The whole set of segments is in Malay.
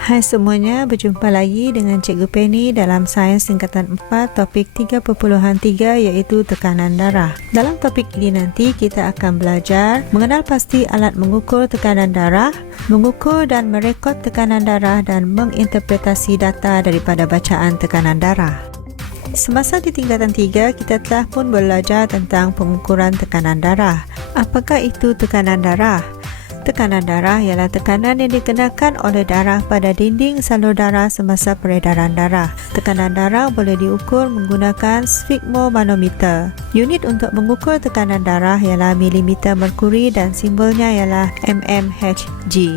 Hai semuanya, berjumpa lagi dengan Cikgu Penny dalam Sains Tingkatan 4 topik 3.3 iaitu tekanan darah. Dalam topik ini nanti kita akan belajar mengenal pasti alat mengukur tekanan darah, mengukur dan merekod tekanan darah dan menginterpretasi data daripada bacaan tekanan darah. Semasa di tingkatan 3, kita telah pun belajar tentang pengukuran tekanan darah. Apakah itu tekanan darah? Tekanan darah ialah tekanan yang dikenakan oleh darah pada dinding salur darah semasa peredaran darah. Tekanan darah boleh diukur menggunakan sfigmomanometer. Unit untuk mengukur tekanan darah ialah milimeter merkuri dan simbolnya ialah mmHg.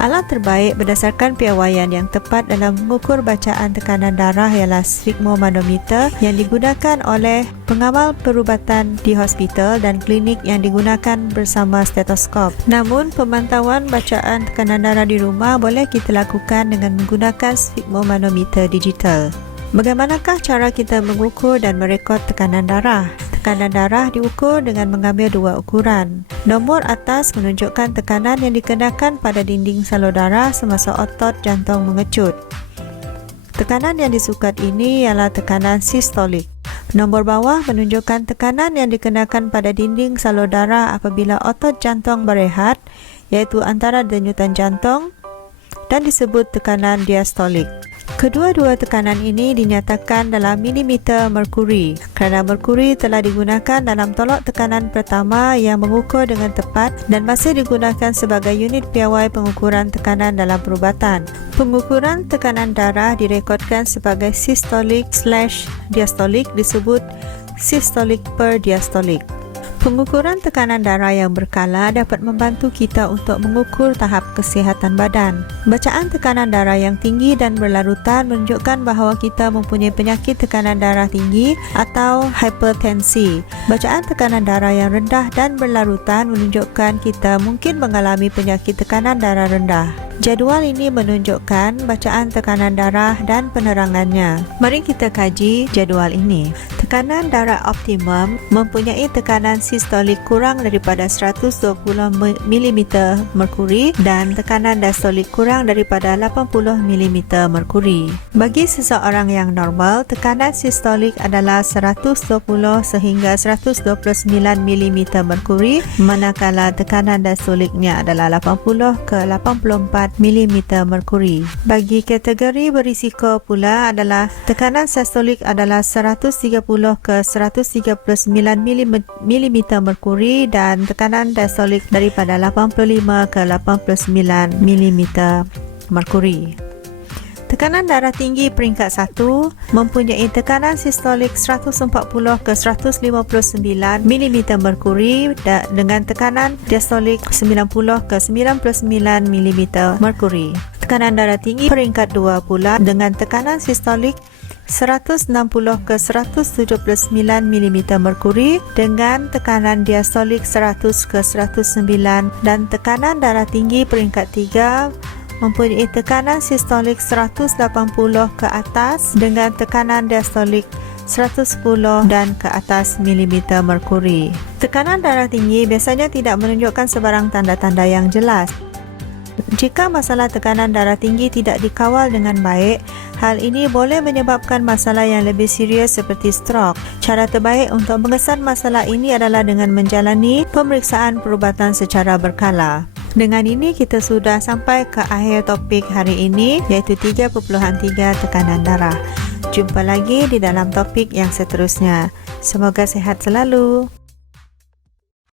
Alat terbaik berdasarkan piawaian yang tepat dalam mengukur bacaan tekanan darah ialah sfigmomanometer yang digunakan oleh pengawal perubatan di hospital dan klinik yang digunakan bersama stetoskop. Namun, pemantauan bacaan tekanan darah di rumah boleh kita lakukan dengan menggunakan sfigmomanometer digital. Bagaimanakah cara kita mengukur dan merekod tekanan darah? Tekanan darah diukur dengan mengambil dua ukuran. Nombor atas menunjukkan tekanan yang dikenakan pada dinding salur darah semasa otot jantung mengecut. Tekanan yang disukat ini ialah tekanan sistolik. Nombor bawah menunjukkan tekanan yang dikenakan pada dinding salur darah apabila otot jantung berehat, iaitu antara denyutan jantung, dan disebut tekanan diastolik. Kedua-dua tekanan ini dinyatakan dalam milimeter merkuri kerana merkuri telah digunakan dalam tolok tekanan pertama yang mengukur dengan tepat dan masih digunakan sebagai unit piawai pengukuran tekanan dalam perubatan. Pengukuran tekanan darah direkodkan sebagai sistolik/diastolik disebut sistolik per diastolik. Pengukuran tekanan darah yang berkala dapat membantu kita untuk mengukur tahap kesihatan badan. Bacaan tekanan darah yang tinggi dan berlarutan menunjukkan bahawa kita mempunyai penyakit tekanan darah tinggi atau hipertensi. Bacaan tekanan darah yang rendah dan berlarutan menunjukkan kita mungkin mengalami penyakit tekanan darah rendah. Jadual ini menunjukkan bacaan tekanan darah dan penerangannya. Mari kita kaji jadual ini. Tekanan darah optimum mempunyai tekanan sistolik kurang daripada 120 mm merkuri dan tekanan diastolik kurang daripada 80 mm merkuri. Bagi seseorang yang normal, tekanan sistolik adalah 120 sehingga 129 mm merkuri, manakala tekanan diastoliknya adalah 80 ke 84 mm merkuri. Bagi kategori berisiko pula adalah tekanan sistolik adalah 130 ke 139 mm merkuri dan tekanan diastolik daripada 85 ke 89 mm merkuri. Tekanan darah tinggi peringkat 1 mempunyai tekanan sistolik 140 ke 159 mm merkuri dengan tekanan diastolik 90 ke 99 mm merkuri. Tekanan darah tinggi peringkat 2 pula dengan tekanan sistolik 160 ke 179 mm merkuri dengan tekanan diastolik 100 ke 109 dan tekanan darah tinggi peringkat 3 mempunyai tekanan sistolik 180 ke atas dengan tekanan diastolik 110 dan ke atas milimeter merkuri. Tekanan darah tinggi biasanya tidak menunjukkan sebarang tanda-tanda yang jelas. Jika masalah tekanan darah tinggi tidak dikawal dengan baik, hal ini boleh menyebabkan masalah yang lebih serius seperti stroke. Cara terbaik untuk mengesan masalah ini adalah dengan menjalani pemeriksaan perubatan secara berkala. Dengan ini kita sudah sampai ke akhir topik hari ini, iaitu 3.3 tekanan darah. Jumpa lagi di dalam topik yang seterusnya. Semoga sehat selalu.